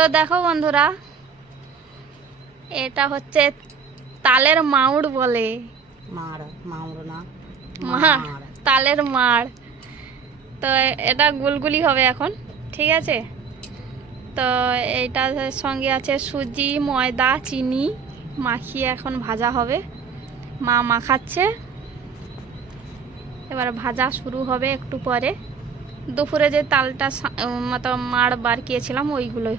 তো দেখো বন্ধুরা, এটা হচ্ছে তালের মাউড় বলে। মাউড় না, মাড়, তালের মাড়। তো এটা গুলগুলি হবে এখন, ঠিক আছে। তো এইটার সঙ্গে আছে সুজি, ময়দা, চিনি মাখিয়ে এখন ভাজা হবে। মা মাখাচ্ছে, এবার ভাজা শুরু হবে একটু পরে। দুপুরে যে তালটা মতো মাড় বারকিয়েছিলাম ওইগুলো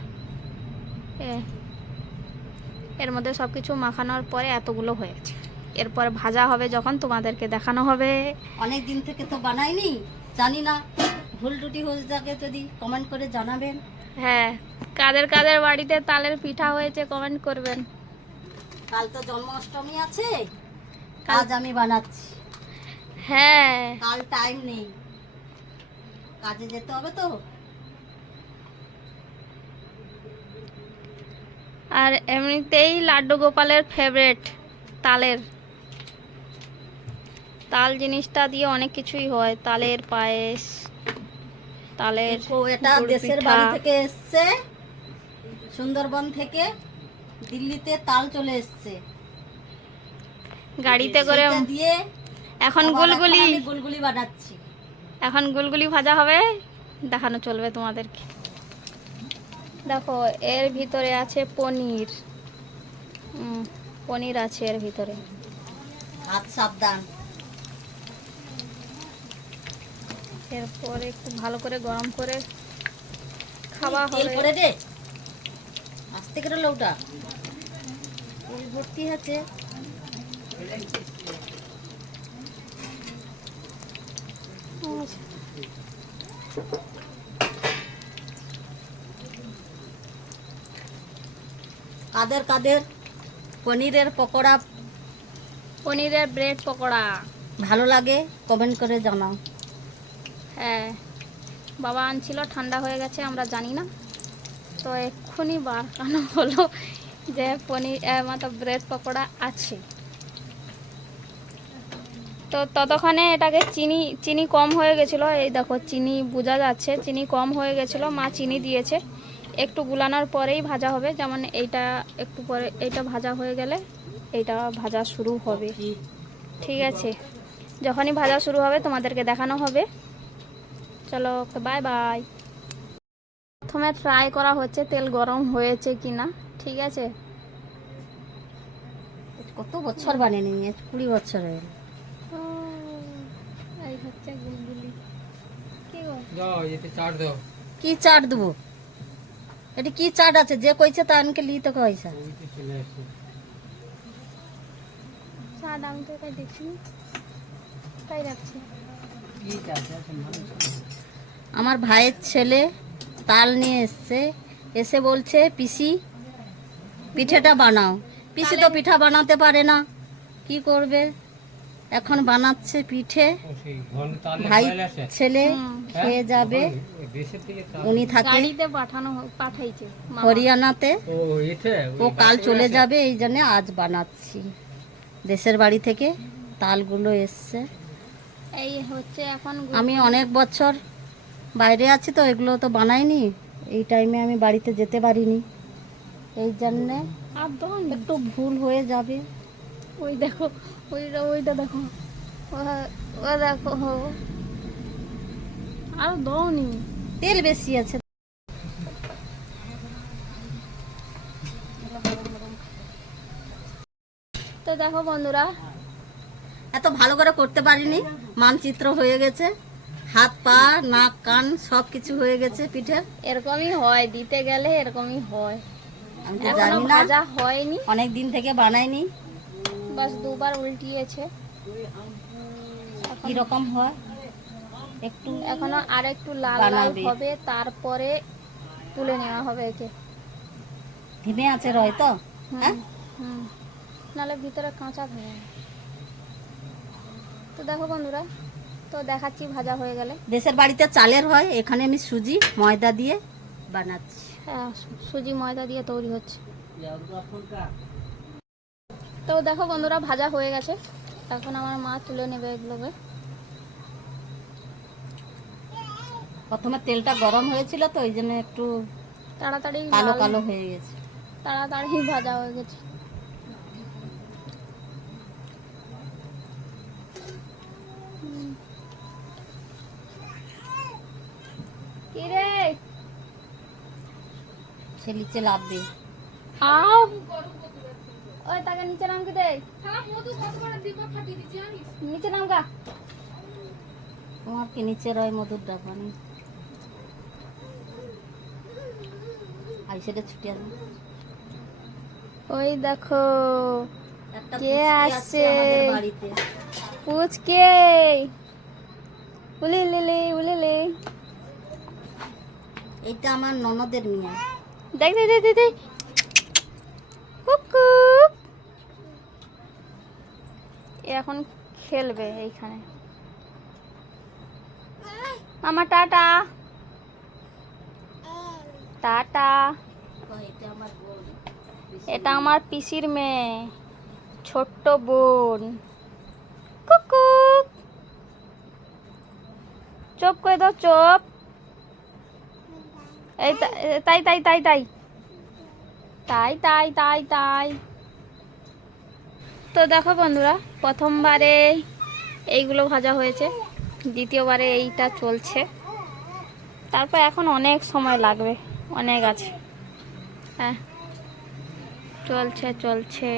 এর মধ্যে সব কিছু মাখানোর পরে এতগুলো হয়েছে। এরপরে ভাজা হবে যখন তোমাদেরকে দেখানো হবে। অনেক দিন থেকে তো বানাইনি, জানি না, ভুল টুটি হয়ে থাকে যদি কমেন্ট করে জানাবেন। হ্যাঁ, কাদের কাদের বাড়িতে তালের পিঠা হয়েছে কমেন্ট করবেন। কাল তো জন্মাষ্টমী আছে, আজ আমি বানাচ্ছি। হ্যাঁ, কাল টাইম নেই, কাজে যেতে হবে তো। আর এমনিতেই লাড্ডু গোপালের ফেভারিট তালের। তাল জিনিসটা দিয়ে অনেক কিছুই হয়, তালের পায়েস, তালের এটা গুড় দেশের পিঠা। বাড়ি থেকে এসছে, সুন্দরবন থেকে দিল্লিতে তাল চলে এসছে গাড়িতে করে দিয়ে। এখন গুলগুলি বানাচ্ছি। এখন গুলগুলি ভাজা হবে, দেখানো চলবে তোমাদেরকে। দেখো এর ভিতরে আছে পনির। পনির আছে এর ভিতরে। হাত সাবধান। এরপরে একটু ভালো করে গরম করে খাওয়া তেল হবে। করে দে, আস্তে করে লৌটা তেল ভর্তি আছে। কাদের কাদের পনিরের পকোড়া, পনিরের ব্রেড পকোড়া ভালো লাগে কমেন্ট করে জানাও। হ্যাঁ, বাবা আনছিল, ঠান্ডা হয়ে গেছে, আমরা জানি না। তো এক্ষুনি বানানো হলো যে পনির ব্রেড পকোড়া আছে। তো ততক্ষণে এটাকে চিনি কম হয়ে গেছিলো। এই দেখো চিনি বোঝা যাচ্ছে, চিনি কম হয়ে গেছিলো, মা চিনি দিয়েছে। একটু গুলানোর পরেই ভাজা হবে, যেমন এইটা একটু পরে এইটা ভাজা হয়ে গেলে এইটা ভাজা শুরু হবে, ঠিক আছে। যখনই ভাজা শুরু হবে তোমাদেরকে দেখানো হবে। চলো, ওকে, বাই বাই। প্রথমে ট্রাই করা হচ্ছে তেল গরম হয়েছে কিনা, ঠিক আছে। কত বছর বানিয়ে নিয়ে, 20 বছর হয়ে গেল। এই হচ্ছে গুলগুলি। কি চাট দেবো? এটা কি চাট আছে? যে কইছে তা আনকে লি তো কইছে। চাট আমি তো এটাই দেখছি, তাই রাখছি। আমার ভাইয়ের ছেলে তাল নিয়ে এসছে, এসে বলছে পিসি পিঠেটা বানাও। পিসি তো পিঠা বানাতে পারে না, কি করবে? এখন বানাচ্ছে পিঠে। ভাই ছেলে খেয়ে যাবে, উনি থাকে পাঠাইছে হরিয়ানাতে, ও কাল চলে যাবে, এই জন্য আজ বানাচ্ছি। দেশের বাড়ি থেকে তালগুলো এসছে। এই হচ্ছে এখন আমি অনেক বছর বাইরে আছি তো এগুলো তো বানাইনি, এই টাইমে আমি বাড়িতে যেতে পারিনি, এই জন্যে একটু ভুল হয়ে যাবে। ওই দেখো, ওইটা দেখো, ও দেখো, আর দৌনি তেল বেশি আছে। তো দেখো বন্ধুরা, এত ভালো করে করতে পারিনি, মানচিত্র হয়ে গেছে, হাত পা নাক কান সব কিছু হয়ে গেছে পিঠের। এরকমই হয়, দিতে গেলে এরকমই হয়। আমি তো জানি না, ভাজা হয়নি, অনেক দিন থেকে বানাইনি, বাস দুবার উল্টিয়েছে। কি রকম হয় একটু এখনো আর একটু লাল লাল হবে, তারপরে তুলে নেওয়া হবে একে। ধিমে আছে রয় তো, হ্যাঁ, নাহলে ভিতরে কাঁচা থাকে। তো দেখো বন্ধুরা, তো দেখাচ্ছি ভাজা হয়ে গেলে। দেশের বাড়িতে চালের হয়, এখানে আমি সুজি ময়দা দিয়ে বানাচ্ছি। হ্যাঁ, সুজি ময়দা দিয়ে তৈরি হচ্ছে। তো দেখো বন্ধুরা, ভাজা হয়ে গেছে, এখন আমার মা তুলে নেবে এগুলোকে। প্রথমে তেলটা গরম হয়েছিল তো এই জন্য একটু তাড়াতাড়ি কালো লাল, কালো হয়ে গেছে। তাড়াতাড়ি ভাজা হয়ে গেছে। কি রে সে নিচে লাভবে। আও ওই তাকে নিচে নামকে দে, নিচে নামকা। তোমার কি নিচে রয় মধুর ডাবা নেই? আইসেটা ছুটি আসবে। ওই দেখো একটা কে পুচকি আসছে? আমাদের বাড়িতে। পুচকে উলি লিলি উলি লি। এইটা আমার ননদের মেয়ে। দেখ দেখ দেখ দেখ দেখ। কুকু এ এখন খেলবে এইখানে। মামা টাটা টাটা। এটা আমার বোন। এটা আমার পিসির মেয়ে, ছোট্ট বোন। কুকু চুপ করে দাও, চুপ। এই তাই তাই তাই তাই তাই তাই তাই তাই। তো দেখো বন্ধুরা, প্রথমবারে এইগুলো ভাজা হয়েছে, দ্বিতীয়বারে এইটা চলছে, তারপর এখন অনেক সময় লাগবে, অনেক আছে। হ্যাঁ চলছে চলছে।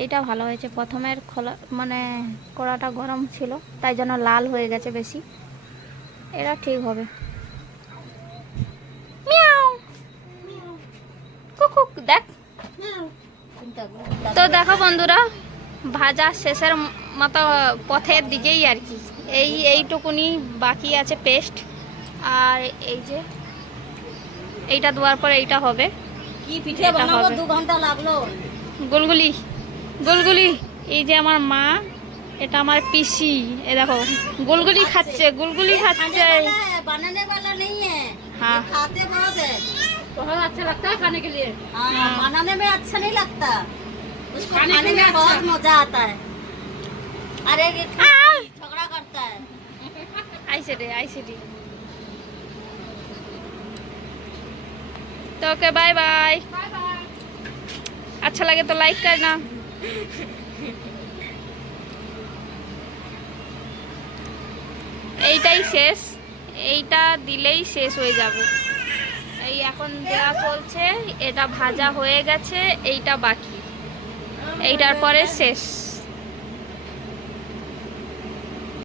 এইটা ভালো হয়েছে, প্রথমের খোলা মানে কড়াটা গরম ছিল তাই জন্য লাল হয়ে গেছে বেশি। এটা ঠিক হবে। মিয়াও কুকুক দেখ। তো দেখো বন্ধুরা, ভাজা শেষের মতো পথের দিকেই আর কি। এইটুকুনি বাকি আছে পেস্ট, আর এই যে এইটা দেওয়ার পর এইটা হবে। কি পিঠে এটা বানাবো? হবে 2 ঘন্টা লাগলো। গুলগুলি গুলগুলি। এই যে আমার মা, এটা আমার পিসি, এ দেখো গুলগুলি খাচ্ছে, গুলগুলি খাচ্ছে। बनाने वाला नहीं है, हाँ। ये खाते बहुत है। बहुत अच्छा लगता है खाने के लिए। हाँ, बनाने में अच्छा नहीं लगता, उसको खाने में बहुत मजा आता है। अरे ये झगड़ा करता है। আইসে রে আইসে রে। তো ওকে বাই বাই। अच्छा लगे तो लाइक करना। এইটাই শেষ, এইটা দিলেই শেষ হয়ে যাবে। এই এখন দেওয়া চলছে, এটা ভাজা হয়ে গেছে, এইটা বাকি, এইটার পরে শেষ।